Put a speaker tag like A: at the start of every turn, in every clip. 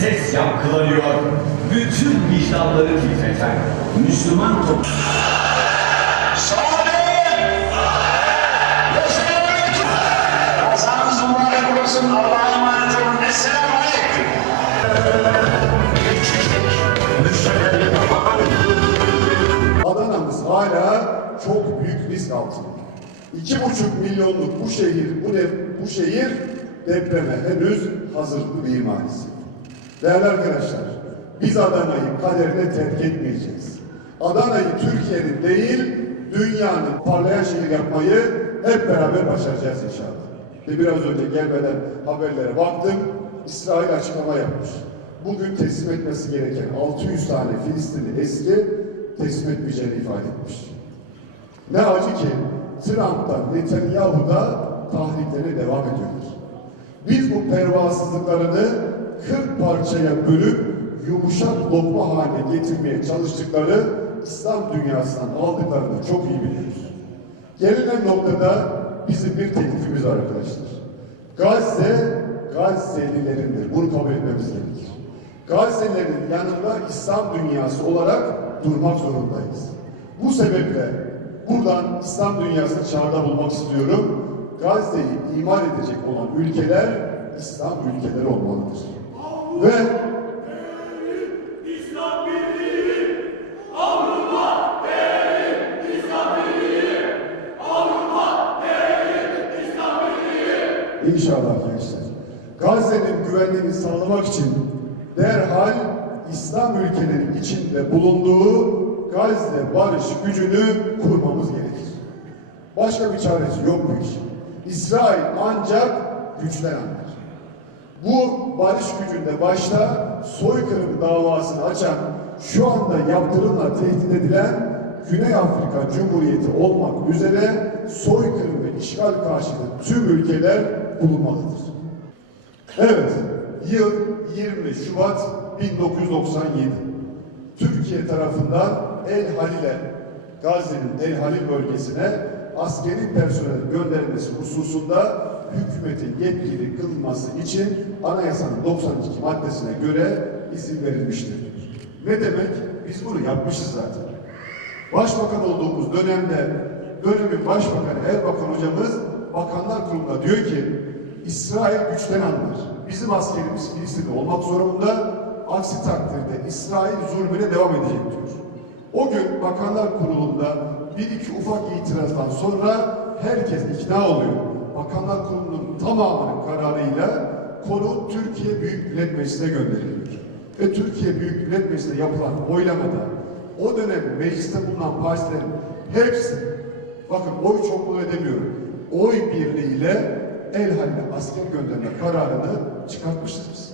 A: ses yankılanıyor. Bütün vicdanları titreten Müslüman toplum.
B: Adana'mız hala çok büyük risk altında. İki buçuk milyonluk bu şehir, bu, de, bu şehir depreme henüz hazır değil maalesef. Değerli arkadaşlar, biz Adana'yı kaderine terk etmeyeceğiz. Adana'yı Türkiye'nin değil, dünyanın parlayan şehir yapmayı hep beraber başaracağız inşallah. Ve biraz önce gelmeden haberlere baktım, İsrail açıklama yapmış. Bugün teslim etmesi gereken 600 tane Filistinli esiri teslim etmeyeceğini ifade etmiş. Ne acı ki Trump'tan Netanyahu da tahriklerine devam ediyorlar. Biz bu pervasızlıklarını 40 parçaya bölüp yumuşak lokma haline getirmeye çalıştıkları İslam dünyasından aldıklarını çok iyi biliyoruz. Gelinen noktada bizim bir teklifimiz arkadaşlar. Gazze, Gazze'lilerindir. Bunu kabul etmemiz gerekir. Gazze'lilerin yanında İslam dünyası olarak durmak zorundayız. Bu sebeple buradan İslam dünyasına çağrıda bulmak istiyorum. Gazze'yi imar edecek olan ülkeler İslam ülkeleri olmalıdır. Ve. İnşallah gençler. Gazze'nin güvenliğini sağlamak için derhal İslam ülkelerinin içinde bulunduğu Gazze barış gücünü kurmamız gerekir. Başka bir çaresi yok bu iş. İsrail ancak güçten. Bu barış gücünde başta soykırım davasını açan, şu anda yaptırımla tehdit edilen Güney Afrika Cumhuriyeti olmak üzere soykırım ve işgal karşıtı tüm ülkeler bulunmalıdır. Evet, yıl 20 Şubat 1997. Türkiye tarafından El Halil'e, Gazze'nin El Halil bölgesine askeri personel gönderilmesi hususunda hükümetin yetkili kılınması için anayasanın 92 maddesine göre izin verilmiştir. Ne demek? Biz bunu yapmışız zaten. Başbakan olduğumuz dönemde dönemin başbakanı Erbakan hocamız Bakanlar Kurulu'nda diyor ki İsrail güçten anlar. Bizim askerimiz Filistin'de olmak zorunda. Aksi takdirde İsrail zulmüne devam edecek diyor. O gün Bakanlar Kurulu'nda bir iki ufak itirazdan sonra herkes ikna oluyor. Bakanlar Kurulu'nun tamamının kararıyla konu Türkiye Büyük Millet Meclisi'ne gönderiliyor. Ve Türkiye Büyük Millet Meclisi'nde yapılan oylamada o dönem mecliste bulunan partilerin hepsi, bakın oy çokluğu edemiyorum, oy birliğiyle el haline asker gönderme kararını çıkartmışız biz.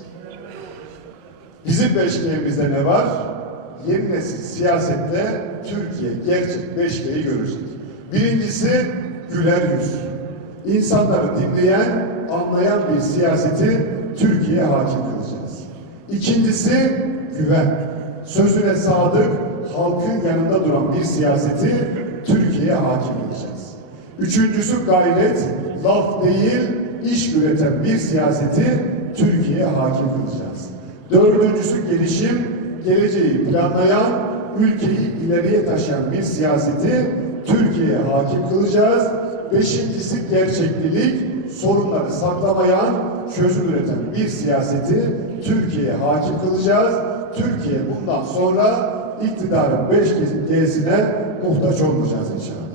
B: Bizim beşgeğimizde ne var? Yeni nesil siyasette Türkiye gerçek beşgeği görecek. Birincisi güler yüz. İnsanları dinleyen, anlayan bir siyaseti Türkiye'ye hakim kılacağız. İkincisi güven. Sözüne sadık, halkın yanında duran bir siyaseti Türkiye'ye hakim kılacağız. Üçüncüsü gayret, laf değil, iş üreten bir siyaseti Türkiye'ye hakim kılacağız. Dördüncüsü gelişim, geleceği planlayan, ülkeyi ileriye taşıyan bir siyaseti Türkiye'ye hakim kılacağız. Beşincisi gerçeklilik, sorunları saklamayan, çözüm üreten bir siyaseti Türkiye'ye hakim kılacağız. Türkiye bundan sonra iktidarın beş G'sine muhtaç olmayacağız inşallah.